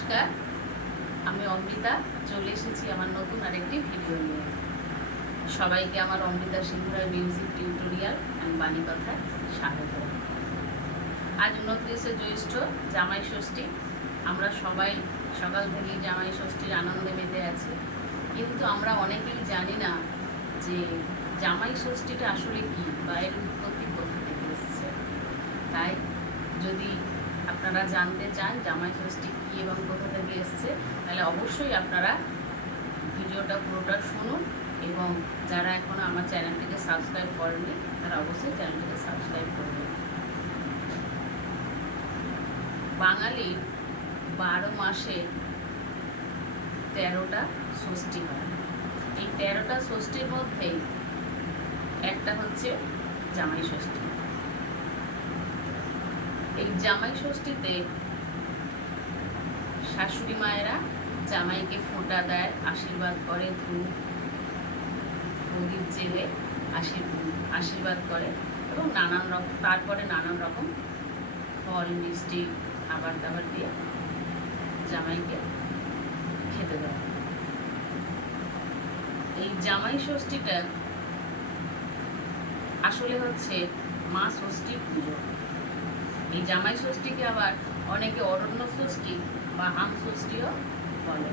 নমস্কার, আমি অমৃতা চলে এসেছি আমার নতুন আরেকটি ভিডিও নিয়ে। সবাইকে আমার Amrita Singharoy music tutorial and বাণী কথায় স্বাগত। আজ 29শে জ্যৈষ্ঠ, জামাই ষষ্ঠী। আমরা সবাই সকাল থেকেই জামাই ষষ্ঠীর আনন্দে মেতে আছি, কিন্তু আমরা অনেকেই জানি না যে জামাই ষষ্ঠীটা আসলে কী বা এর উৎপত্তি কোথা থেকে এসছে। তাই যদি আপনারা জানতে চান জামাই ষষ্ঠী কী এবং কোথা থেকে এসছে, তাহলে অবশ্যই আপনারা ভিডিওটা পুরোটা শুনুন, এবং যারা এখনও আমার চ্যানেলটিকে সাবস্ক্রাইব করেননি তারা অবশ্যই চ্যানেলটিকে সাবস্ক্রাইব করবেন। বাঙালির 12 মাসে 13টা ষষ্ঠী হয়। এই 13টা ষষ্ঠীর মধ্যেই একটা হচ্ছে জামাই ষষ্ঠী। এই জামাই ষষ্ঠীতে শাশুড়ি মায়েরা জামাইকে ফোঁটা দেয়, আশীর্বাদ করে, ধূপ প্রদীপ জেলে আশীর্বাদ করে, এবং তারপরে নানান রকম ফল মিষ্টি খাবার দাবার দিয়ে জামাইকে খেতে দেয়। এই জামাই ষষ্ঠীটা আসলে হচ্ছে মা ষষ্ঠীর পুজো। এই জামাই ষষ্ঠীকে আবার অনেকে অরণ্য ষষ্ঠী বা আম ষষ্ঠীও বলে।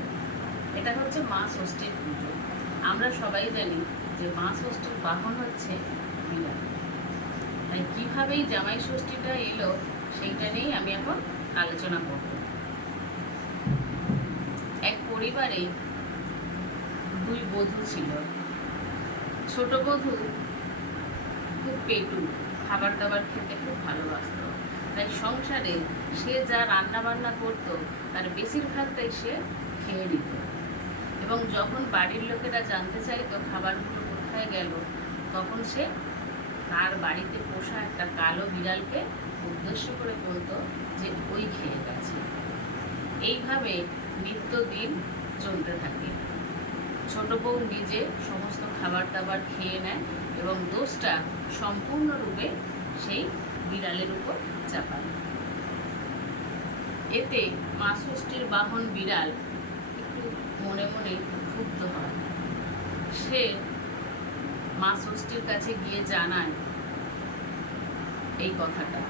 এটা হচ্ছে মা ষষ্ঠীর পুজো। আমরা সবাই জানি যে মা ষষ্ঠীর বাহন হচ্ছে বিড়াল। তাই কীভাবেই জামাই ষষ্ঠীটা এলো সেইটা নিয়েই আমি এখন আলোচনা করব। এক পরিবারে 2 বধূ ছিল। ছোট বধূ খুব পেটু, খাবার দাবার খেতে খুব ভালোবাসত। তাই সংসারে সে যা রান্না বান্না করতো তার বেশিরভাগটাই সে খেয়ে নিত, এবং যখন বাড়ির লোকেরা জানতে চাইতো খাবারগুলো কোথায় গেল, তখন সে তার বাড়িতে পোষা একটা কালো বিড়ালকে উদ্দেশ্য করে বলতো যে ওই খেয়ে গেছে। এইভাবে নিত্যদিন চলতে থাকে। ছোট বউ নিজে সমস্ত খাবার দাবার খেয়ে নেয় এবং দোষটা সম্পূর্ণরূপে সেই বিড়ালের উপর চাপায়। এতে মা ষষ্ঠীর বাহন বিড়াল একটু মনে মনে ক্ষুব্ধ হয়। সে মা ষষ্ঠীর কাছে গিয়ে জানায় এই কথাটা।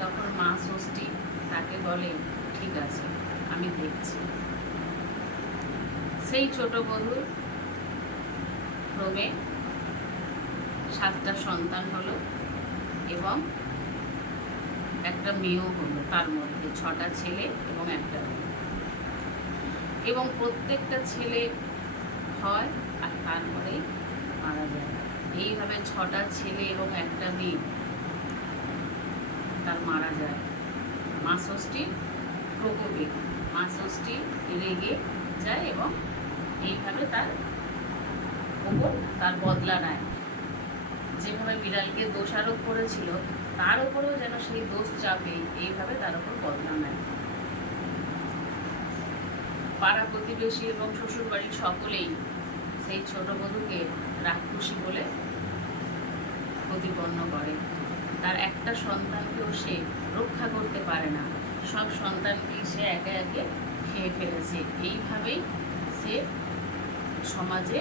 তখন মা ষষ্ঠী তাকে বলে, ঠিক আছে, আমি দেখছি। সেই ছোট বধূ ক্রমে 7টা সন্তান হলো, এবং একটা মেয়েও হলো। তার মধ্যে 6টা ছেলে এবং একটা মেয়ে, এবং প্রত্যেকটা ছেলে হয় আর তারপরেই মারা যায়। এইভাবে 6টা ছেলে এবং একটা মেয়ে তার মারা যায় মা ষষ্ঠীর প্রকোপে। মা ষষ্ঠী রেগে যায় এবং এইভাবে তার উপর তার বদলা নেয়। যেভাবে বিড়ালকে দোষারোপ করেছিল তার উপরেও যেন সেই দোষ চাপে, এইভাবে তার উপর বদলা নেয়। পাড়া প্রতিবেশী এবং শ্বশুরবাড়ির সকলেই সেই ছোট বধূকে রাক্ষসী বলে প্রতিপন্ন করে। তার একটা সন্তানকেও সে রক্ষা করতে পারে না, সব সন্তানকেই সে একে একে খেয়ে ফেলেছে। এইভাবেই সে সমাজে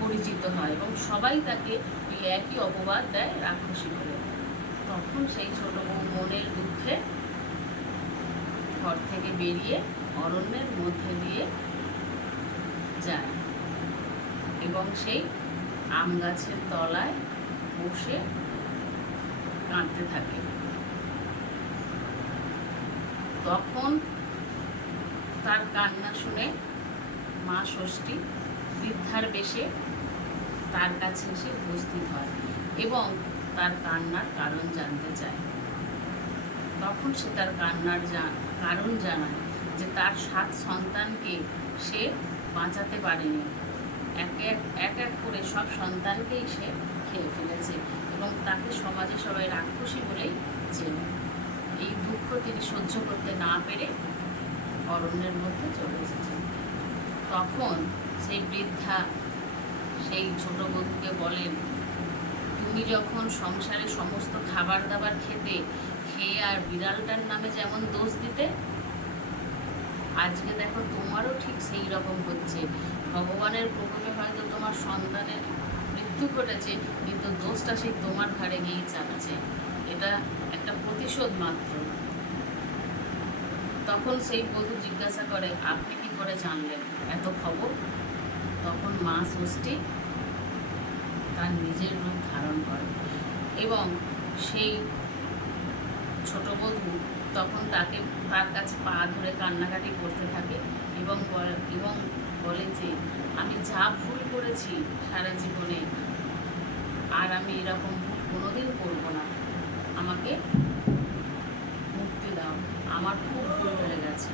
পরিচিত হয় এবং সবাই তাকে একই অপবাদ দেয়, রাক্ষসী বলে। তখন সেই ছোট বউ মনের দুঃখে ঘর থেকে বেরিয়ে অরণ্যের মধ্যে দিয়ে যায়, এবং সেই আম গাছের তলায় বসে কাঁদতে থাকে। তখন তার কান্না শুনে মা ষষ্ঠী বৃদ্ধার বেশে তার কাছে এসে উপস্থিত হয় এবং তার কান্নার কারণ জানতে চায়। তখন সে তার কান্নার কারণ জানায় যে তার 7 সন্তানকে সে বাঁচাতে পারেনি। এক এক করে সব সন্তানকেই সে খেয়ে ফেলেছে, এবং তাকে সমাজে সবাই রাক্ষসী বলেই চেনে। এই দুঃখ তিনি সহ্য করতে না পেরে অরণ্যের মধ্যে চলে এসেছেন। তখন সেই বৃদ্ধা সেই ছোট বধূকে বলেন, তুমি যখন সংসারে সমস্ত খাবার দাবার খেয়ে আর বিড়ালটার নামে যেমন দোষ দিতে, আজকে দেখো তোমারও ঠিক সেই রকম হচ্ছে। ভগবানের প্রকোপে হয়তো তোমার সন্তানের মৃত্যু ঘটেছে, কিন্তু দোষটা সেই তোমার ঘাড়ে গিয়েই চাপছে। এটা একটা প্রতিশোধ মাত্র। তখন সেই বধূ জিজ্ঞাসা করে, আপনি কি করে জানলেন এত খবর? তখন মা ষষ্ঠী তার নিজের রূপ ধারণ করে এবং সেই ছোট বধূ তখন তার কাছে পা ধরে কান্নাকাটি করতে থাকে এবং বলে যে আমি যা ভুল করেছি সারা জীবনে, আর আমি এরকম ভুল কোনোদিন করবো না। আমাকে মুক্তি দাও, আমার খুব ভুল হয়ে গেছে।